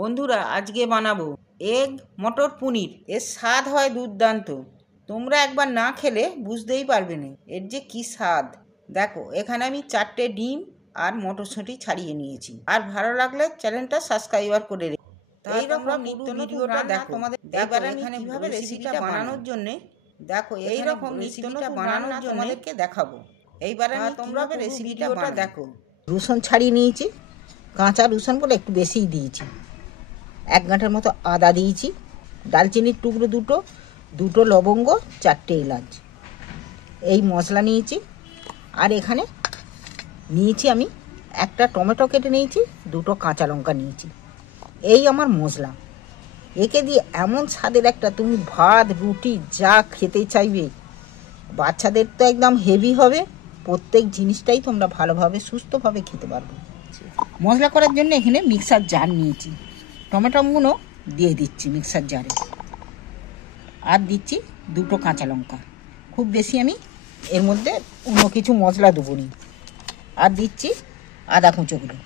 বন্ধুরা আজকে বানাবো এগ মটর পনির। এর স্বাদ হয় দুর্দান্ত। তোমরা একবার না খেলে বুঝতেই পারবে না এর যে কি স্বাদ। দেখো এখানে আমি 4টে ডিম আর মটরশুঁটি ছাড়িয়ে নিয়েছি। আর ভালো লাগলে চ্যানেলটা সাবস্ক্রাইবার করে রেখো। এইরকম নিত্য ভিডিওটা দেখো তোমাদের। এবার আমি এখানে কিভাবে রেসিপিটা বানানোর জন্য দেখো এইরকম রেসিপিটা বানানোর জন্য তোমাদেরকে দেখাবো। এইবার আমি তোমরা রেসিপিটা দেখো। রসুন ছাড়িয়ে নিয়েছি, কাঁচা রসুন বলে একটু বেশিই দিয়েছি। 1 গাঁটার মতো আদা দিয়েছি, দালচিনির টুকরো দুটো লবঙ্গ, 4টে এলাচ, এই মশলা নিয়েছি। আর এখানে নিয়েছি আমি একটা টমেটো কেটে নিয়েছি, 2টো কাঁচা লঙ্কা নিয়েছি। এই আমার মশলা। একে দিয়ে এমন স্বাদের একটা তুমি ভাত রুটি যা খেতে চাইবে। বাচ্চাদের তো একদম হেভি হবে। প্রত্যেক জিনিসটাই তোমরা ভালোভাবে সুস্থভাবে খেতে পারবে। মশলা করার জন্য এখানে মিক্সার জার নিয়েছি। টমেটোগুলো দিয়ে দিচ্ছি মিক্সার জারে, আর দিচ্ছি 2টো কাঁচা লঙ্কা। খুব বেশি আমি এর মধ্যে অন্য কিছু মশলা দেবো নি। আর দিচ্ছি আদা কুঁচোগুলো,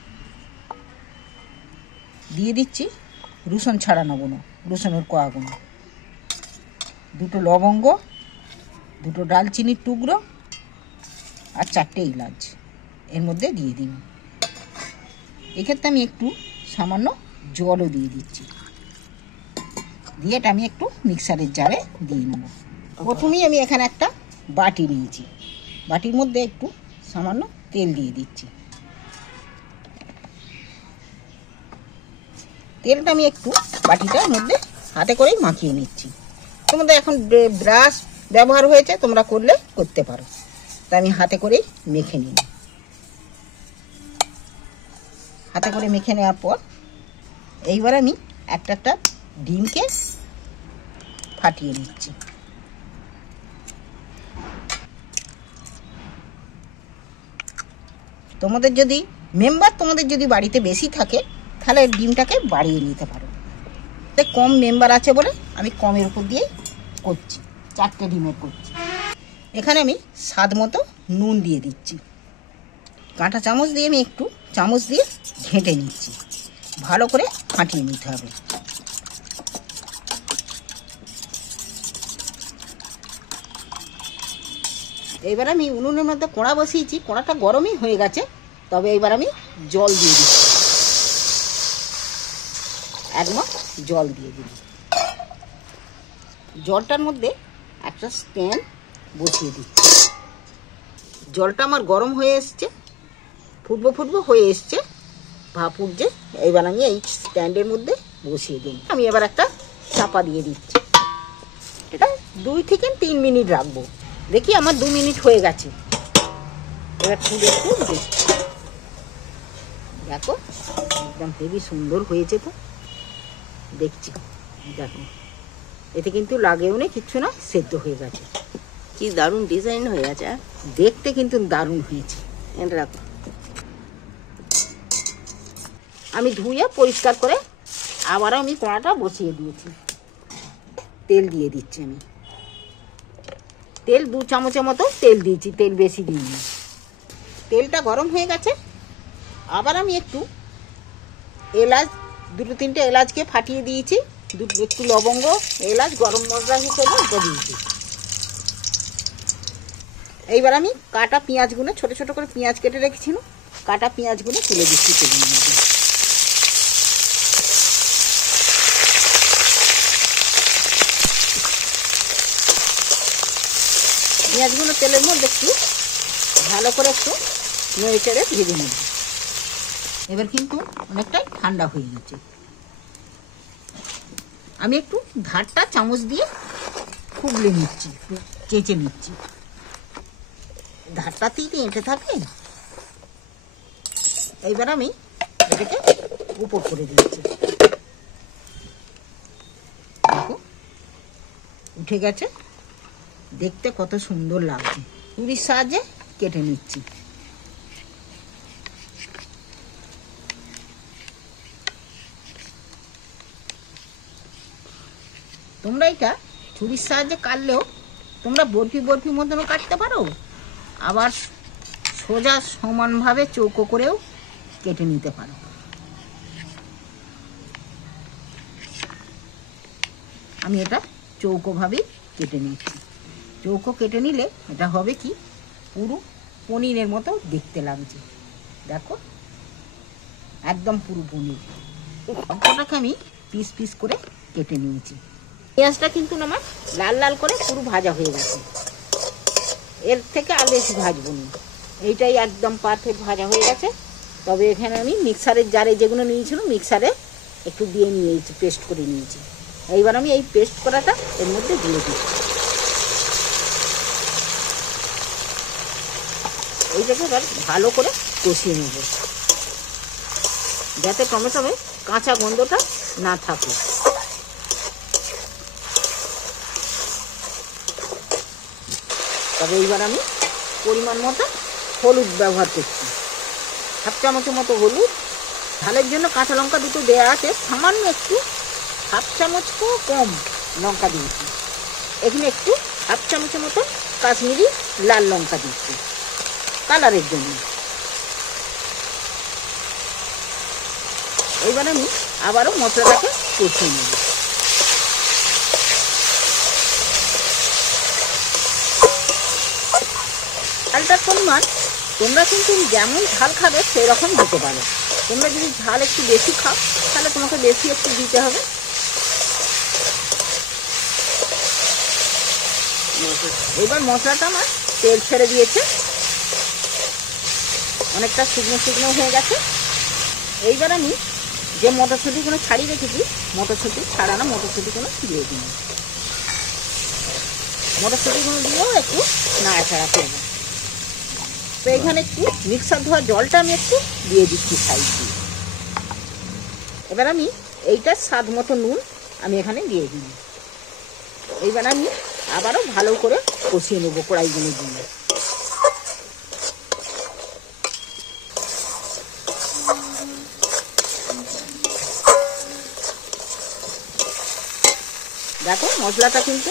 দিয়ে দিচ্ছি রসুন ছাড়ানোগুলো, রসুনের কোয়াগুলো, 2টো লবঙ্গ, 2টো ডালচিনির টুকরো, আর 4টে এলাচ এর মধ্যে দিয়ে দিন। এক্ষেত্রে আমি একটু সামান্য জলও দিয়ে দিচ্ছি, দিয়ে এটা আমি একটু মিক্সারের জারে দিয়ে নেব। প্রথমেই আমি এখানে একটা বাটি নিয়েছি, বাটির মধ্যে একটু সামান্য তেল দিয়ে দিচ্ছি। তেলটা আমি একটু বাটিটার মধ্যে হাতে করেই মাখিয়ে নিচ্ছি। তোমাদের এখন ব্রাশ ব্যবহার হয়েছে, তোমরা করলে করতে পারো, তা আমি হাতে করেই মেখে নিই। হাতে করে মেখে নেওয়ার পর এইবার আমি একটা ডিমকে ফাটিয়ে নিচ্ছি। তোমাদের যদি বাড়িতে বেশি থাকে তাহলে ডিমটাকে বাড়িয়ে নিতে পারো। কম মেম্বার আছে বলে আমি কমের উপর দিয়ে করছি, 4টে ডিমের করছি। এখানে আমি স্বাদ মতো নুন দিয়ে দিচ্ছি। কাঁটা চামচ দিয়ে আমি একটু চামচ দিয়ে ঘেঁটে নিচ্ছি। ভালো করে ফাটিয়ে নিতে হবে। এবার আমি উনুনের মধ্যে কড়া বসিয়েছি, কড়াটা গরমই হয়ে গেছে। তবে এবার আমি জল দিয়ে দিচ্ছি, 1 মগ জল দিয়ে দিই। জলটার মধ্যে একটা স্ট্যান্ড বসিয়ে দিচ্ছি। জলটা আমার গরম হয়ে এসছে, ফুটবো হয়ে এসছে, ভাপ উঠছে। এবার আমি এই স্ট্যান্ডের মধ্যে বসিয়ে দিই। আমি এবার একটা চাপা দিয়ে দিচ্ছি। এটা 2 থেকে 3 মিনিট রাখবো। দেখি আমার 2 মিনিট হয়ে গেছে। এবার খুলে একটু দেখছি, দেখো একদম হেভি সুন্দর হয়েছে। তো দেখছি, দেখো এতে কিন্তু লাগেও না, কিচ্ছু না, সেদ্ধ হয়ে গেছে। কি দারুণ ডিজাইন হয়ে আছে, দেখতে কিন্তু দারুণ হয়েছে। এটা রাখো। আমি ধুয়ে পরিষ্কার করে আবারও আমি কড়াটা বসিয়ে দিয়েছি। তেল দিয়ে দিচ্ছি আমি। তেল 2 চামচের মতো তেল দিয়েছি, তেল বেশি দিইনি। তেলটা গরম হয়ে গেছে। আবার আমি একটু এলাচ, 2-3টে এলাচকে ফাটিয়ে দিয়েছি, একটু লবঙ্গ, এলাচ গরম মশলা হিসেবে ওটা দিয়েছি। এইবার আমি কাটা পেঁয়াজগুলো, ছোট ছোট করে পেঁয়াজ কেটে রেখেছিলাম, কাটা পেঁয়াজগুলো তুলে দিচ্ছি তেলের মধ্যে। পেঁয়াজগুলো তেলের মধ্যে একটু ভালো করে একটু নেড়ে চেড়ে ভেজে নেব। এবার কিন্তু অনেকটাই ঠান্ডা হয়ে গেছে। আমি একটু ধারটা চামচ দিয়ে খুবলে নিচ্ছি, চেঁচে নিচ্ছি। ধারটাতেই তো এঁটে থাকে। এইবার আমি এটাকে উপর করে দিচ্ছি। দেখো উঠে গেছে, দেখতে কত সুন্দর লাগছে। ছুরির সাহায্যে কেটে নিচ্ছি। তোমরা এটা ছুরির সাহায্যে কাটলেও তোমরা বরফি মতনও কাটতে পারো, আবার সোজা সমানভাবে চৌকো করেও কেটে নিতে পারো। আমি এটা চৌকোভাবেই কেটে নিয়েছি। চৌকো কেটে নিলে এটা হবে কি পুরো পনিরের মতো দেখতে লাগছে। দেখো একদম পুরো পনির। অল্পটাকে আমি পিস পিস করে কেটে নিয়েছি। পেঁয়াজটা কিন্তু আমার লাল লাল করে পুরো ভাজা হয়ে গেছে, এর থেকে আর বেশি ভাজবো না। এইটাই একদম পারফেক্ট ভাজা হয়ে গেছে। তবে এখানে আমি মিক্সারের জারে যেগুলো নিয়েছিলাম মিক্সারে একটু দিয়ে নিয়েছি, পেস্ট করে নিয়েছি। এইবার আমি এই পেস্ট করাটা এর মধ্যে দিয়ে দিচ্ছি। এইটাকে এবার ভালো করে কষিয়ে নেব, যাতে টমেটোর কাঁচা গন্ধটা না থাকে। তবে এইবার আমি পরিমাণ মতো হলুদ ব্যবহার করছি, 1/2 চামচের মতো হলুদ। ঝালের জন্য কাঁচা লঙ্কা দুটো দেওয়া আছে, সামান্য একটু 1/2 চামচকেও কম লঙ্কা দিয়েছি। এখানে একটু 1/2 চামচের মতো কাশ্মীরি লাল লঙ্কা দিচ্ছি কালারের জন্য। এইবার আমি আবারও মশলাটাকে কষিয়ে নেব। ঝালটার পরিমাণ তোমরা কিন্তু যেমন ঝাল খাবে সেই রকম দিতে পারো। তোমরা যদি ঝাল একটু বেশি খাও তাহলে তোমাকে বেশি একটু দিতে হবে। এবার মশলাটা আমার তেল ছেড়ে দিয়েছে, অনেকটা শুকনো শুকনো হয়ে গেছে। এইবার আমি যে মটরশুঁটিগুলো ছাড়িয়ে রেখেছি, মটরশুঁটি ছাড়ানো মটরশুঁটিগুলো দিয়ে দিই। মটরশুঁটিগুলো দিয়েও একটু নাড়াচাড়া করবো। তো এখানে একটু মিক্সার ধোয়া জলটা আমি একটু দিয়ে দিচ্ছি সাইড দিয়ে। এবার আমি এইটার স্বাদ মতো নুন আমি এখানে দিয়ে দিই। এইবার আমি আবারও ভালো করে কষিয়ে নেবো কড়াইগুলো দিয়ে। দেখো মশলাটা কিন্তু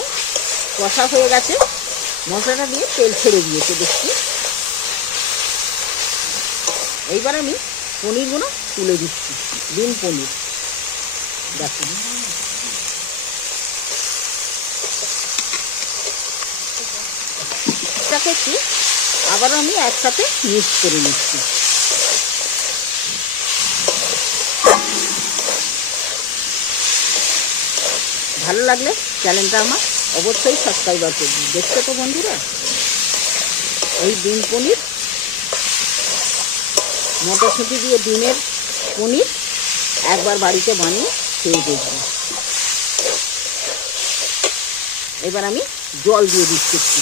কষা হয়ে গেছে, মশলাটা দিয়ে তেল ছেড়ে দিয়েছে দেখছি। এইবার আমি পনিরগুলো তুলে দিচ্ছি, ডিম পনির। দেখো এটাকে একটু আবারও আমি একসাথে মিক্স করে নিচ্ছি। ভালো লাগলে চ্যানেলটা আমার অবশ্যই সাবস্ক্রাইব করবেন। দেখছো তো বন্ধুরা, এই ডিম পনির, মটরশুঁটি দিয়ে ডিমের পনির একবার বাড়িতে বানিয়ে খেয়ে দেখবেন। এবার আমি জল দিয়ে দিচ্ছি একটু।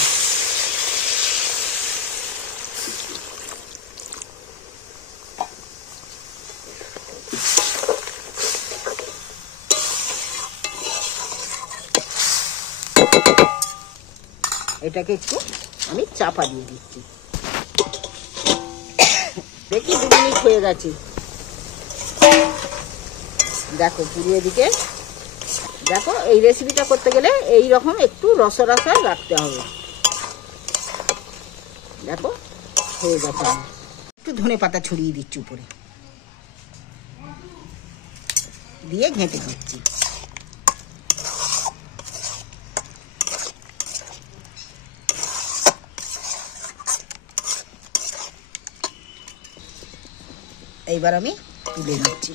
এটাকে একটু আমি চাপা দিয়ে দিচ্ছি। দেখি 2 মিনিট হয়ে গেছে। দেখো পুরো এদিকে। দেখো এই রেসিপিটা করতে গেলে এই রকম একটু রসা রাখতে হবে। দেখো হয়ে গেছে। একটু ধনে পাতা ছড়িয়ে দিচ্ছি উপরে, দিয়ে ঘেঁটে দিচ্ছি। এইবার আমি তুলে নিচ্ছি।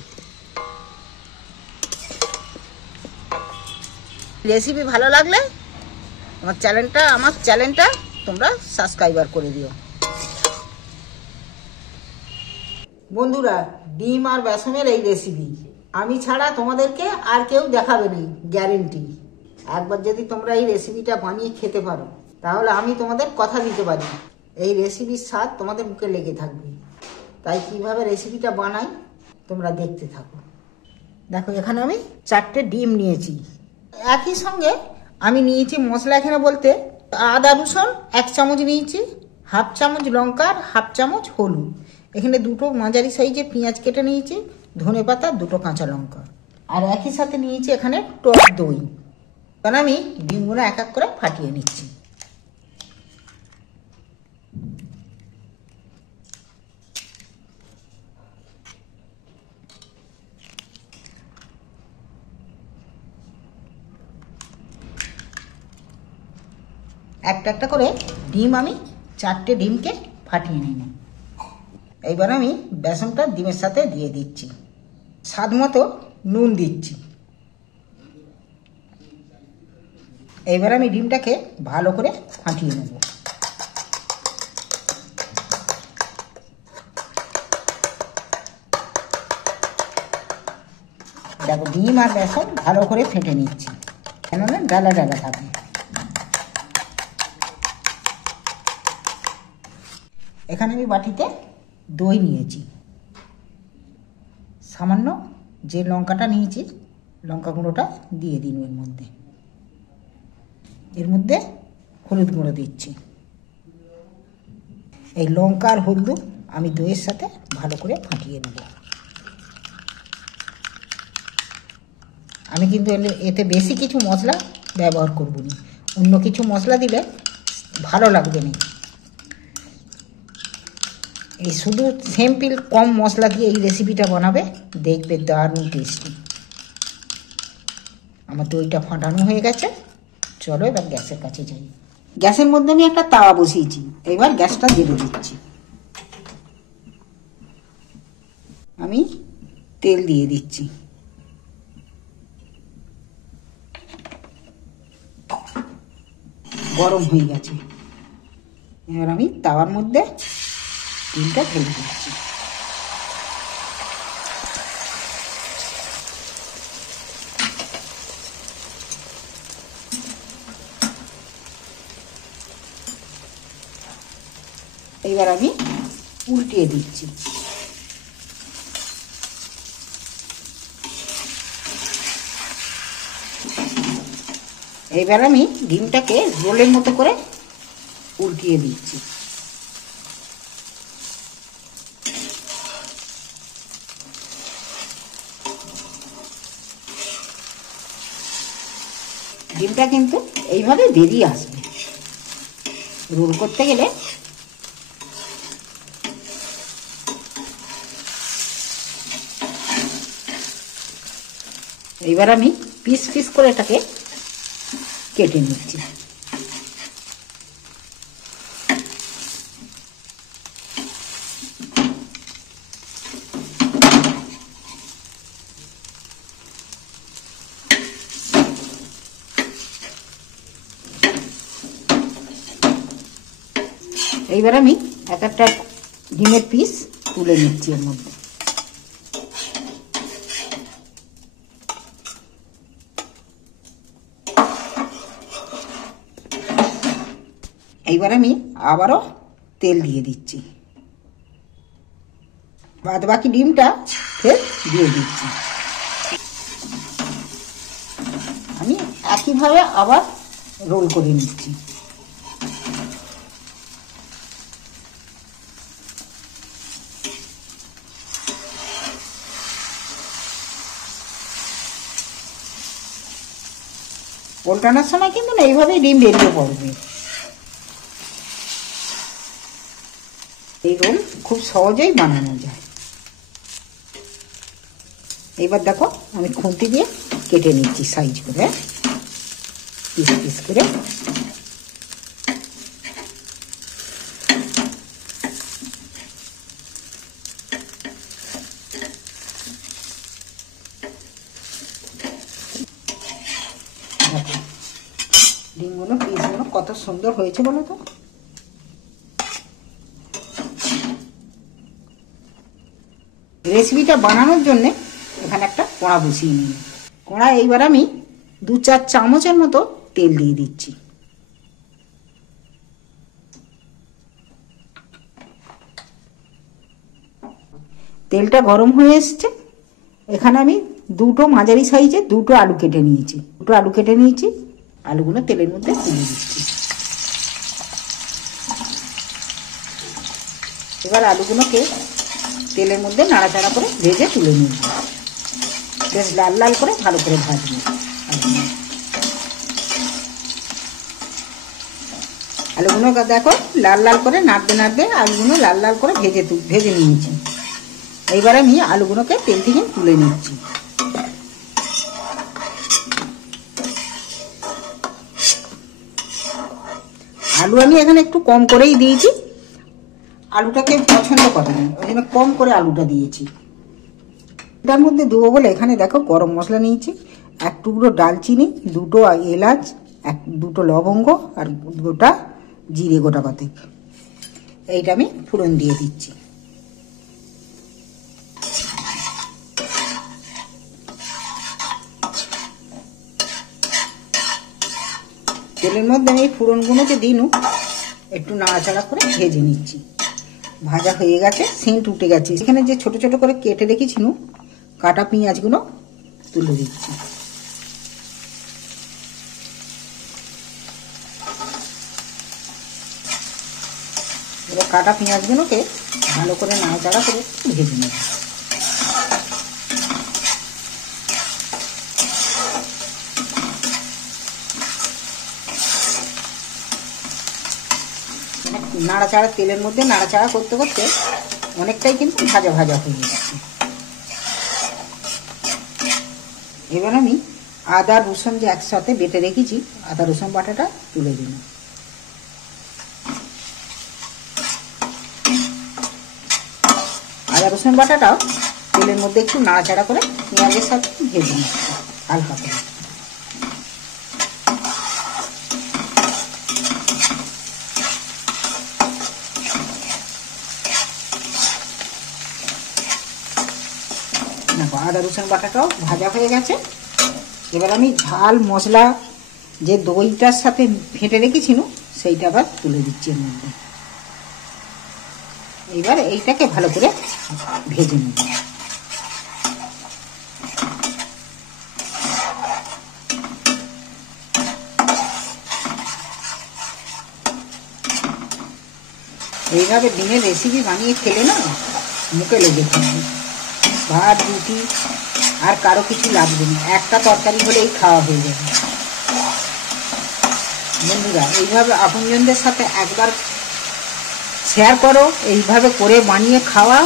রেসিপি ভালো লাগলে আমার চ্যানেলটা তোমরা সাবস্ক্রাইবার করে দিও। বন্ধুরা, ডিম আর বেসনের এই রেসিপি আমি ছাড়া তোমাদেরকে আর কেউ দেখাবে না, গ্যারেন্টি। একবার যদি তোমরা এই রেসিপিটা বানিয়ে খেতে পারো তাহলে আমি তোমাদের কথা দিতে পারি এই রেসিপির স্বাদ তোমাদের মুখে লেগে থাকবে। তাই কিভাবে রেসিপিটা বানাই তোমরা দেখতে থাকো। দেখো এখানে আমি 4টে ডিম নিয়েছি। একই সঙ্গে আমি নিয়েছি মশলা, এখানে বলতে আদা রসুন 1 চামচ নিয়েছি, 1/2 চামচ লঙ্কার, 1/2 চামচ হলুদ। এখানে 2টো মাঝারি সাইজের পেঁয়াজ কেটে নিয়েছি, ধনে পাতা, 2টো কাঁচা লঙ্কা, আর একই সাথে নিয়েছি এখানে টক দই। কারণ আমি ডিমগুলো এক এক করে ফাটিয়ে নিচ্ছি। একটা একটা করে ডিম আমি 4টে ডিমকে ফাটিয়ে নিলাম। এইবার আমি বেসনটা ডিমের সাথে দিয়ে দিচ্ছি, স্বাদ মতো নুন দিচ্ছি। এইবার আমি ডিমটাকে ভালো করে ফাটিয়ে নেব। দেখো ডিম আর বেসন ভালো করে ফেটে নিচ্ছি, কেননা ডালা ডালা থাকে। এখানে আমি বাটিতে দই নিয়েছি, সামান্য যে লঙ্কাটা নিয়েছি লঙ্কা গুঁড়োটা দিয়ে দিন এর মধ্যে। এর মধ্যে হলুদ গুঁড়ো দিচ্ছি। এই লঙ্কা আর হলুদ আমি দইয়ের সাথে ভালো করে ফাটিয়ে নেব। আমি কিন্তু এতে বেশি কিছু মশলা ব্যবহার করব না, অন্য কিছু মশলা দিলে ভালো লাগবে না। এই শুধু সিম্পল কম মশলা দিয়ে এই রেসিপিটা বানাবে, দেখবে দারুণ টেস্টি। আমার দইটা ফাটানো হয়ে গেছে, চলো এবার গ্যাসের কাছে যাই। গ্যাসের মধ্যে আমি একটা তাওয়া বসিয়েছি, এবার গ্যাসটা জ্বেলে দিচ্ছি। আমি তেল দিয়ে দিচ্ছি। গরম হয়ে গেছে, এবার আমি তাওয়ার মধ্যে ডিমটা ঢেলে দিচ্ছি। এইবার আমি উল্টিয়ে দিচ্ছি। এইবার আমি ডিমটাকে রোলের মতো করে উল্টিয়ে দিচ্ছি। ডিমটা কিন্তু এইভাবে বেরিয়ে আসবে রোল করতে গেলে। এইবার আমি পিস পিস করে এটাকে কেটে নিচ্ছি। এইবার আমি এক একটা ডিমের পিস তুলে নিচ্ছি এর মধ্যে। এইবার আমি আবারও তেল দিয়ে দিচ্ছি, বাদ বাকি ডিমটা ফের দিয়ে দিচ্ছি। আমি একইভাবে আবার রোল করে নিচ্ছি। উল্টানোর সময় কিন্তু না এইভাবেই ডিম বেরিয়ে পড়বে। এই রোল খুব সহজেই বানানো যায়। এইবার দেখো আমি খুন্তি দিয়ে কেটে নিচ্ছি সাইজ করে, পিস পিস করে। দেখো ডিমগুলো পিসগুলো কত সুন্দর হয়েছে বলো তো। রেসিপিটা বানানোর জন্যে এখানে একটা কড়া বসিয়ে নিই। কড়া এইবার আমি 2-4 চামচের মতো তেল দিয়ে দিচ্ছি। তেলটা গরম হয়ে এসছে, এখানে আমি দুটো মাঝারি সাইজে দুটো আলু কেটে নিয়েছি। আলুগুলো তেলের মধ্যে তুলে দিচ্ছি। এবার আলুগুলোকে তেলের মধ্যে নাড়াচাড়া করে ভেজে তুলে নিব। বেশ লাল লাল করে ভালো করে ভাজবো। আলুগুলো দেখো লাল লাল করে নাড়তে নাড়তে আলুগুলো লাল লাল করে ভেজে নিয়েছি। এইবার আমি আলুগুলোকে তেল থেকে তুলে নিচ্ছি। আলু আমি এখানে একটু কম করেই দিয়েছি, আলুটাকে পছন্দ করে না, ওই জন্য কম করে আলুটা দিয়েছি। এটার মধ্যে দেবো বলে এখানে দেখো গরম মশলা নিয়েছি, এক টুকরো ডালচিনি, দুটো এলাচ, দুটো লবঙ্গ আর গোটা জিরে গোটা কতেক, এইটা আমি ফোড়ন দিয়ে দিচ্ছি। তেলের মধ্যে আমি ফোড়নগুলোকে দিনু একটু নাড়াচাড়া করে ভেজে নিচ্ছি। ভাজা হয়ে গেছে, সেন্ট উঠে গেছে। এখানে যে ছোট ছোট করে কেটে রেখেছিনু কাটা পেঁয়াজগুলো তুলে দিচ্ছি। এবার কাটা পেঁয়াজগুলোকে ভালো করে নাড়াচাড়া করে ভেজে নেব। নাড়াচাড়া তেলের মধ্যে নাড়াচাড়া করতে করতে অনেকটাই কিন্তু ভাজা ভাজা হয়ে যাচ্ছে। এবার আমি আদা রসুন যে একসাথে বেটে রেখেছি, আদা রসুন বাটাটা তুলে দিলাম। আদা রসুন বাটাটাও তেলের মধ্যে একটু নাড়াচাড়া করে পেঁয়াজের সাথে ভেজে নিচ্ছি হালকা করে। দেখো আদা রসুন বাটাটাও ভাজা হয়ে গেছে। এবার আমি ঝাল মশলা যে দইটার সাথে ফেটে রেখেছিল সেইটা আবার তুলে দিচ্ছি এর মধ্যে। এবার এইটাকে ভালো করে ভেজে নেব। এইভাবে ডিমের রেসিপি বানিয়ে খেলে না মুখে লেগে থাকবে। ভাত রুটি আর কারো কিছু লাগবে না, একটা তরকারি হলেই খাওয়া হয়ে যাবে। বন্ধুরা এইভাবে আপনজনদের সাথে একবার শেয়ার করো, এইভাবে করে বানিয়ে খাওয়া,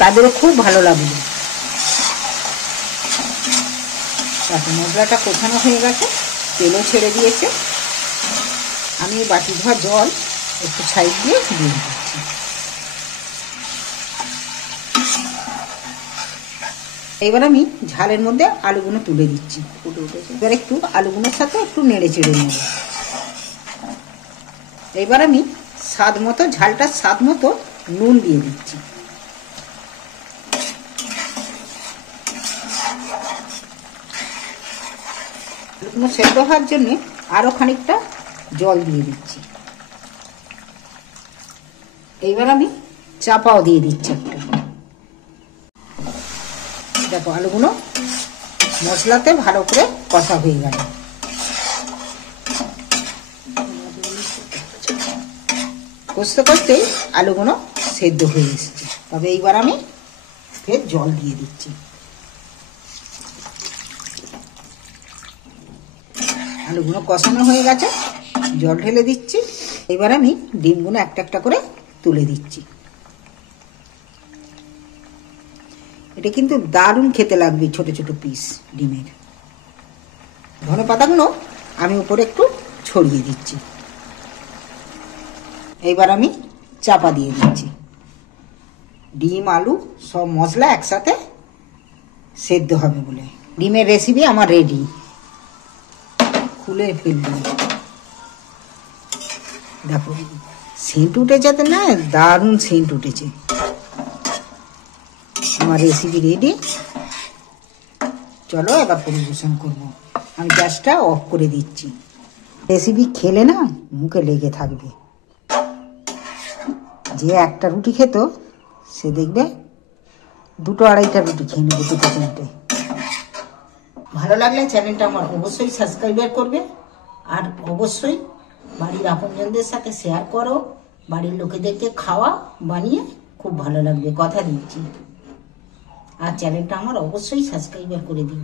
তাদেরও খুব ভালো লাগবে। তারপর মশলাটা কষানো হয়ে গেছে, তেলও ছেড়ে দিয়েছে। আমি বাটি ধোয়া জল একটু সাইড দিয়ে দিয়ে দিচ্ছি। এবার আমি ঝালের মধ্যে আলুগুলো তুলে দিচ্ছি। এবার একটু আলুগুলোর সাথে একটু নেড়ে চেড়ে নেব। এবার আমি স্বাদ মতো, ঝালটার স্বাদ মতো নুন দিয়ে দিচ্ছি। আলুগুলো সেদ্ধ হওয়ার জন্য আরো খানিকটা জল দিয়ে দিচ্ছি। এইবার আমি চাপাও দিয়ে দিচ্ছি একটা। দেখো আলুগুলো মশলাতে ভালো করে কষা হয়ে গেল। কষতে কষতেই আলুগুলো সেদ্ধ হয়ে এসেছে। তবে এইবার আমি ফের জল দিয়ে দিচ্ছি। আলুগুলো কষানো হয়ে গেছে, জল ঢেলে দিচ্ছি। এবার আমি ডিমগুলো একটা একটা করে তুলে দিচ্ছি। এটা কিন্তু দারুণ খেতে লাগবে ছোট ছোট পিস ডিমের। ধনে পাতাগুলো আমি উপরে একটু ছড়িয়ে দিচ্ছি। এইবার আমি চাপা দিয়ে দিচ্ছি। ডিম আলু সব মশলা একসাথে সেদ্ধ হবে বলে। ডিমের রেসিপি আমার রেডি। খুলে ফেলবো। দেখো সেন্ট উঠেছে তো, না দারুণ সেন্ট উঠেছে। আমার রেসিপি রেডি। চলো এবার পরিবেশন করব। আমি গ্যাসটা অফ করে দিচ্ছি। রেসিপি খেলে না মুখে লেগে থাকবে। যে একটা রুটি খেত সে দেখবে দুটো আড়াইটা রুটি খেয়ে নেবে, দুটো তিনটে। ভালো লাগলে চ্যানেলটা আমার অবশ্যই সাবস্ক্রাইব করবে, আর অবশ্যই বাড়ির আপনজনদের সাথে শেয়ার করো। বাড়ির লোকেদেরকে খাওয়া বানিয়ে খুব ভালো লাগবে, কথা দিচ্ছি। আর চ্যানেলটা আমার অবশ্যই সাবস্ক্রাইব করে দিন।